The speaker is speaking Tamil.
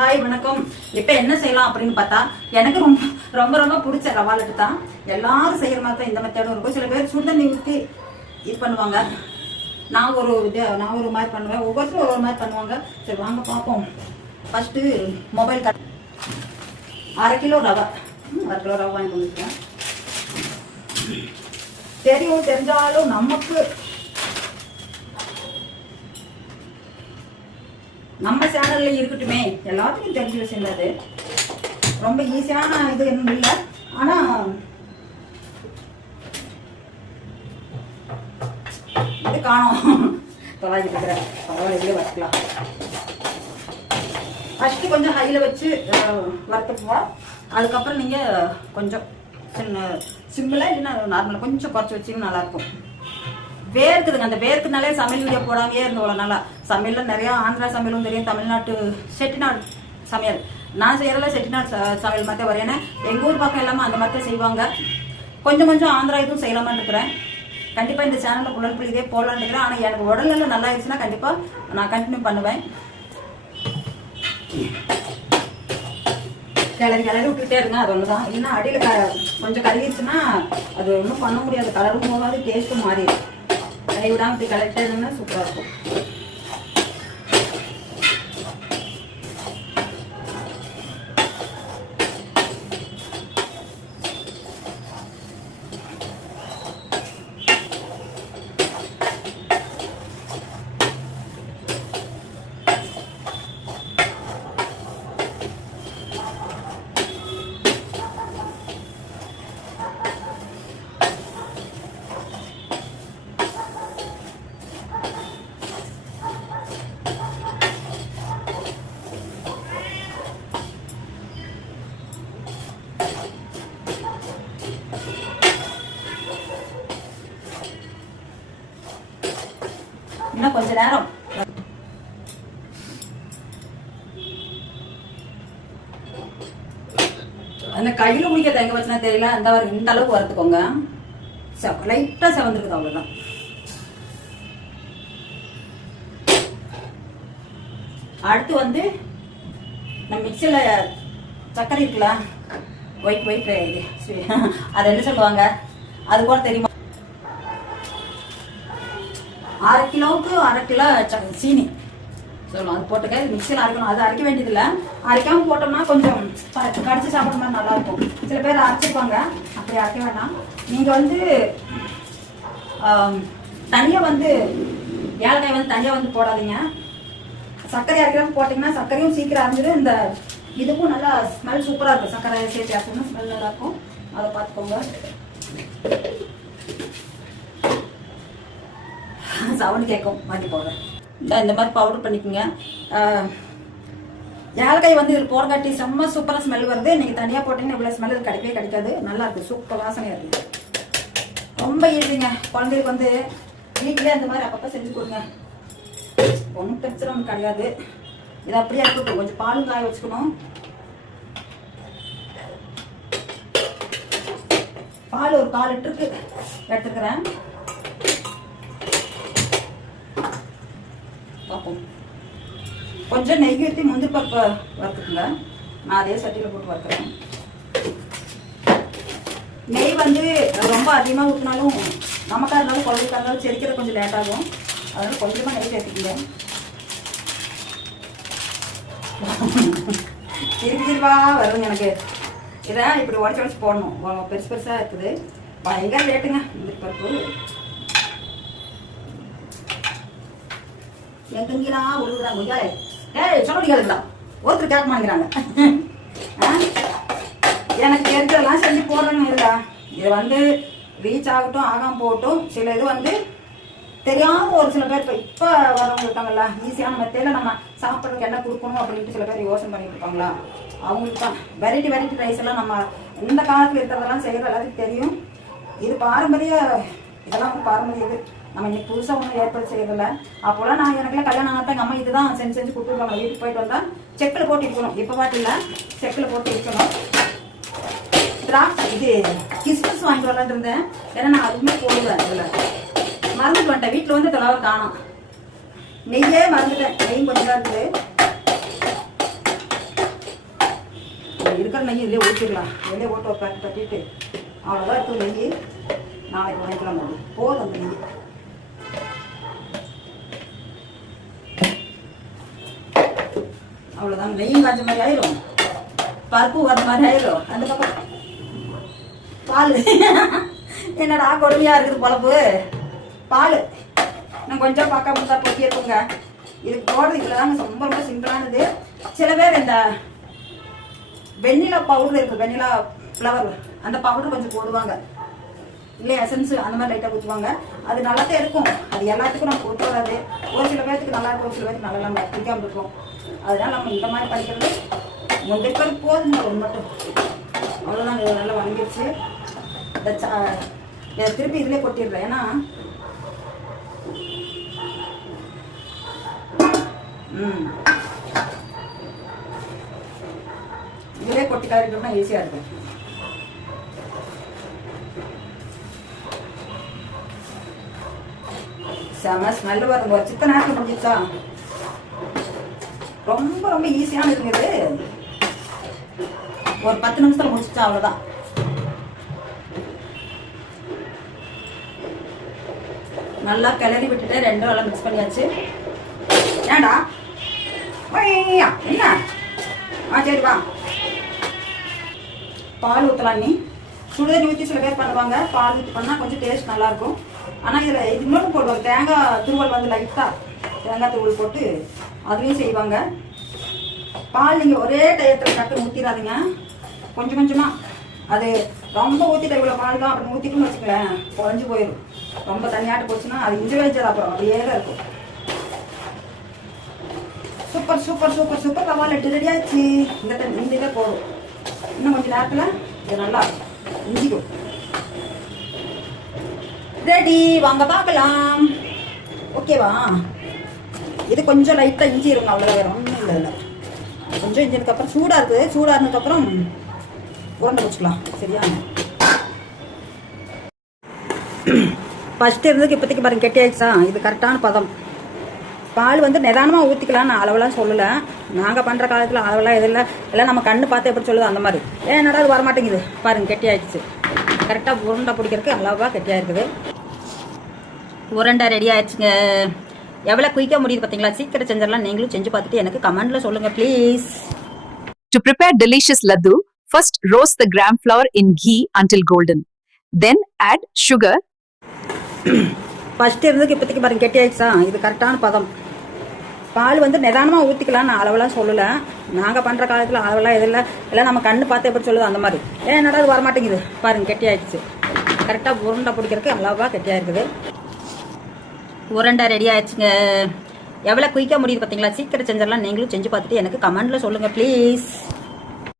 ஹாய் வணக்கம். இப்போ என்ன செய்யலாம் அப்படின்னு பார்த்தா எனக்கு ரொம்ப ரொம்ப ரொம்ப பிடிச்ச ரவா லட்டு தான். எல்லாரும் செய்கிற மாதிரி தான் இந்த மெத்தடும் இருக்கும். சில பேர் சுடுதண்ணி ஊற்றி இது பண்ணுவாங்க. நான் ஒரு மாதிரி பண்ணுவேன். ஒவ்வொருத்தரும் ஒவ்வொரு மாதிரி பண்ணுவாங்க. சரி வாங்க பார்ப்போம். ஃபஸ்ட்டு மொபைல் கட் 1/2 கிலோ ரவை வாங்கி வந்துருக்கேன். தெரிஞ்சாலும் நமக்கு நம்ம சேனல்ல இருக்கட்டுமே, எல்லாத்துக்கும் தெரிஞ்ச விஷயம் அது. ரொம்ப ஈஸியான இது என்ன இல்லை. ஆனா இது காணும் தொலைஞ்சிட்டு இருக்கிறேன். பரவாயில்ல, வச்சுக்கலாம். ஃபஸ்ட்டு கொஞ்சம் ஹையில் வச்சு வறுத்துக்குவோம். அதுக்கப்புறம் நீங்கள் கொஞ்சம் சிம்பிளாக இல்லைன்னா நார்மலாக கொஞ்சம் குறைச்சி வச்சிங்கன்னா நல்லாயிருக்கும். வேர்க்குதுங்க. அந்த வேர்க்குனாலே சமையல் வீடியோ போடாமையே இருந்த இவ்வளோ நாளா. சமையல்ல நிறையா ஆந்திரா சமையலும் தெரியும், தமிழ்நாட்டு செட்டிநாடு சமையல். நான் செய்யறதுல செட்டிநாடு சமையல் மாதிரி வரும். ஏன்னா எங்கள் ஊர் பக்கம் எல்லாமே அந்த மாதிரி செய்வாங்க. கொஞ்சம் ஆந்திரா இதுவும் செய்யலாமான்னு இருக்கிறேன். கண்டிப்பாக இந்த சேனலில் குழல் இதே போடலான்னு இருக்கிறேன். ஆனால் எனக்கு உடல்நலம் நல்லா ஆயிடுச்சுன்னா கண்டிப்பாக நான் கண்டினியூ பண்ணுவேன். கிளறி விட்டுட்டே இருங்க. அது ஒன்று தான். இல்லைன்னா அடியில் கொஞ்சம் கருகிடுச்சுன்னா அது ஒன்றும் பண்ண முடியாது. கலரும் போகாது, டேஸ்ட்டும் மாறிடும். கைவிடாமல் இப்படி கலெக்டாக இருந்தால் சூப்பராக இருக்கும். இன்னும் கொஞ்ச நேரம் அந்த கையில முடிக்க தங்க வச்சுனா தெரியல. அந்த இந்த அளவுக்கு வறுத்துக்கோங்க. லைட்டா செவந்துருக்குது, அவ்வளவுதான். அடுத்து நம்ம மிக்சியில சர்க்கரை இருக்குல்ல, ஒயிட் அது என்ன சொல்லுவாங்க, அது கூட தெரியுமா? 1/2 கிலோவுக்கு 1/2 கிலோ சீனி சொல்லணும். அது போட்டுக்க. மிக்சியில் அரைக்கணும். அது அரைக்க வேண்டியதில்லை. அரைக்காமல் போட்டோம்னா கொஞ்சம் கடிச்சு சாப்பிட்ற மாதிரி நல்லா இருக்கும். சில பேர் அரைச்சிருப்பாங்க. அப்படி அரைக்க வேண்டாம். நீங்கள் தனியாக ஏலக்காய் தனியாக போடாதீங்க. சர்க்கரை அரைக்கிறப்ப போட்டிங்கன்னா சர்க்கரையும் சீக்கிரம் அரைஞ்சிடும். இந்த இதுக்கும் நல்லா ஸ்மெல் சூப்பராக இருக்கும். சர்க்கரை சேர்த்து அரைச்சோம்னா ஸ்மெல் நல்லா இருக்கும். அதை பார்த்துக்கோங்க. சவுண்ட் கேட்கும், மாற்றி போடுறேன். இந்த மாதிரி பவுடர் பண்ணிக்கோங்க. ஏலக்காய் இதில் போறங்காட்டி செம்ம சூப்பராக ஸ்மெல் வருது. நீங்கள் தனியாக போட்டிங்கன்னா இவ்வளோ ஸ்மெல் கிடைக்கவே கிடைக்காது. நல்லா இருக்குது, சூப்பர் வாசனையாக இருக்குது. ரொம்ப ஈஸிங்க. குழந்தைகளுக்கு வீட்டிலே அந்த மாதிரி அப்பப்போ செஞ்சு கொடுங்க. ஒன்றும் பிரச்சனை ஒன்றும் கிடையாது. இதை அப்படியே இருக்கட்டும். கொஞ்சம் பாலும் காய வச்சுக்கணும். பால் ஒரு 1/4 லிட்டருக்கு எடுத்துக்கிறேன். பார்ப்போம். கொஞ்சம் நெய் ஊற்றி முந்திரி பருப்பை வறுத்துக்குங்க. நான் அதே சட்டியில் போட்டு வறுக்கிறேன். நெய் ரொம்ப அதிகமாக ஊற்றினாலும் நமக்காக இருந்தாலும் குழந்தைக்காக இருந்தாலும் செரிக்கிற கொஞ்சம் லேட் ஆகும். அதனால கொஞ்சமாக நெய் சேர்த்துக்குங்க. சிரிவா வருங்க எனக்கு. இதை இப்படி உடச்சி போடணும். பெருசாக இருக்குது. பயங்கர ரேட்டுங்க முந்திரி பருப்பு. எங்கெங்கா உழுகுறாங்க. சொல்லிக்கலாம். ஒருத்தர் கேட்க மாட்டேங்கிறாங்க. எனக்கு தெரிஞ்சதெல்லாம் செஞ்சு போடுறேன்னு இருக்கா. இது ரீச் ஆகட்டும் ஆகாமல் போகட்டும். சில இது தெரியாம ஒரு சில பேர் இப்போ வரவங்க இருக்காங்களா, ஈஸியான மெத்தேடில் நம்ம சாப்பிட்றதுக்கு என்ன கொடுக்கணும் அப்படின்ட்டு சில பேர் யோசனை பண்ணிட்டு இருப்பாங்களா. அவங்களுக்கு தான் வெரைட்டி ரைஸ் எல்லாம் நம்ம இந்த காலத்தில் இருக்கிறதெல்லாம் செய்கிற எல்லாத்துக்கும் தெரியும். இது பாரம்பரிய, இதெல்லாம் பாரம்பரிய இது. நம்ம இன்னைக்கு புதுசாக ஒன்றும் ஏற்பாடு செய்யறதில்ல. அப்போலாம் எனக்குலாம் கல்யாணம் ஆகிட்டா எங்கள் அம்மா இதுதான் செஞ்சு கொடுத்துருவாங்க. வீட்டுக்கு போயிட்டு வந்தால் செக்கில் போட்டு இருக்கணும். இப்போ பாட்டில்ல செக்கில் போட்டு இருக்கணும். இது கிஸ்மிஸ் வாங்கிட்டு வரலான்னு இருந்தேன். ஏன்னா நான் அதுவுமே போடுவேன். இதில் மறந்துட்டு வந்துட்டேன். வீட்டில் தலைவர் காணும். நெய்யே மறந்துட்டேன். நெய்யும் கொஞ்சம் தான் இருக்குது. டம்ளர் நெய் இதிலே ஊற்றிடலாம். இதிலே போட்டு ஒரு பேக்கெட் தட்டிட்டு அவ்வளோதான் இருக்கும் நெய். நாளைக்கு வாங்கிக்கலாம் போதும் அந்த நெய். அவ்வளோதான். நெய்யும் காய்ச்ச மாதிரி ஆயிடும், பருப்பு வர மாதிரி ஆயிடும். அந்த பக்கம் பால் என்னடா கொடுமையாக இருக்குது பொழப்பு. பால் நான் கொஞ்சம் பார்க்காம தான் பொட்டி இருக்குங்க. இதுக்கு போடுறது இதில் தாங்க ரொம்ப ரொம்ப சிம்பிளானது. சில பேர் இந்த வெண்ணிலா பவுடர் இருக்குது, வெண்ணிலா ஃப்ளவர், அந்த பவுடர் கொஞ்சம் போடுவாங்க, இல்லை எசன்ஸு அந்த மாதிரி லைட்டாக ஊற்றுவாங்க. அது நல்லா தான் இருக்கும். அது எல்லாத்துக்கும் நம்ம கொடுத்து வராது. ஒரு சில பேருக்கு நல்லா இருக்கும், ஒரு சில பேருக்கு நல்லா நம்ம பிடிக்காமல் இருக்கும். அதனால் நம்ம இந்த மாதிரி படிக்கிறது முந்திக்கிறது போதுங்க. ஒன்று மட்டும் அவ்வளோதான். இது நல்லா வணங்கிடுச்சு. இதை திருப்பி இதிலே கொட்டிடுறேன். ஏன்னா இதிலே கொட்டி கலரிட்டோம்னா ஈஸியாக இருக்கும். செம ஸ்மெல் வருங்க. ஒரு சித்த நேரத்தில் முடிஞ்சிச்சா. ரொம்ப ரொம்ப ஈஸியான இருக்குது. ஒரு 10 நிமிஷத்தில் முடிச்சிச்சா, அவ்வளோதான். நல்லா கிளறி விட்டுட்டு 2 வேளை மிக்ஸ் பண்ணியாச்சு. ஏண்டா என்ன? சரி வா. பால் ஊற்றலாம். நீ சுடுதண்ணி ஊற்றி சில பேர் பண்ணுவாங்க. பால் ஊற்றி பண்ணால் கொஞ்சம் டேஸ்ட் நல்லாயிருக்கும். ஆனால் இதில் இது இன்னொன்று போடுவாங்க, தேங்காய் துருவல் வந்து லைட்டாக தேங்காய் துருவல் போட்டு அதுலேயும் செய்வாங்க. பால் நீங்கள் ஒரே டயத்தில் டக்குன்னு ஊற்றிடாதீங்க, கொஞ்சம் கொஞ்சமாக. அது ரொம்ப ஊற்றிட்ட இவ்வளோ பால் தான் அப்படின்னு ஊற்றிட்டுன்னு வச்சுக்கலேன், குழஞ்சி போயிடும். ரொம்ப தனியாட்டு போச்சுன்னா அது இஞ்சி வச்சது அப்புறம் அப்படியே தான் இருக்கும். Super super super super. Rava laddu ready ஆச்சு. இந்த இதை போடும். இன்னும் கொஞ்சம் நேரத்தில் இது நல்லா இஞ்சிக்கும். ரெடி, வாங்க பார்க்கலாம். ஓகேவா? இது கொஞ்சம் லைட்டாக இஞ்சி இருங்க, அவ்வளோ வேறு ஒன்றும் இல்லை. இல்லை கொஞ்சம் இஞ்சினதுக்கப்புறம் சூடாக இருக்குது. சூடானதுக்கப்புறம் உருண்டை வச்சுக்கலாம். சரியா? ஃபஸ்ட்டு இருந்ததுக்கு இப்போதைக்கு பாருங்க கெட்டி ஆயிடுச்சா. இது கரெக்டான பதம். பால் வந்து நிதானமாக ஊற்றிக்கலாம். நான் அளவெல்லாம் சொல்லலை. நாங்கள் பண்ணுற காலத்தில் அளவெல்லாம் எதில் எல்லாம் நம்ம கண்ணு பார்த்து எப்படி சொல்லுது அந்த மாதிரி. என்னடா அது வரமாட்டேங்குது பாருங்க. கெட்டி ஆயிடுச்சு. கரெக்டாக உருண்டை பிடிக்கிறதுக்கு அளவாக கெட்டியாக இருக்குது. உருண்டை ரெடி ஆயிடுச்சுங்க. எவ்வளோ குயிக்காக முடியுது பார்த்தீங்களா? சீக்கிரம் செஞ்சிடலாம். நீங்களும் செஞ்சு பார்த்துட்டு எனக்கு கமெண்ட்டில் சொல்லுங்கள் please. To prepare delicious laddu, first roast the gram flour in ghee until golden. Then add sugar. First இருந்ததுக்கு இப்போதைக்கு பாருங்க கெட்டி ஆயிடுச்சா. இது கரெக்டான பதம். பால் வந்து நிதானமாக ஊற்றிக்கலாம். நான் அளவெல்லாம் சொல்லலை. நாங்கள் பண்ணுற காலத்தில் அளவெல்லாம் எதில் எல்லாம் நம்ம கண்ணு பார்த்து எப்படி சொல்லுது அந்த மாதிரி. என்னடா அது வரமாட்டேங்குது பாருங்க. கெட்டி ஆயிடுச்சு. கரெக்டாக உருண்டை பிடிக்கிறதுக்கு அளவாக கெட்டியாக இருக்குது. உருண்டை ரெடி ஆயிடுச்சுங்க. எவ்வளோ குயிக்காக முடியுது பார்த்தீங்களா? சீக்கிரம் செஞ்சிடலாம். நீங்களும் செஞ்சு பார்த்துட்டு எனக்கு கமெண்ட்டில் சொல்லுங்கள் ப்ளீஸ்.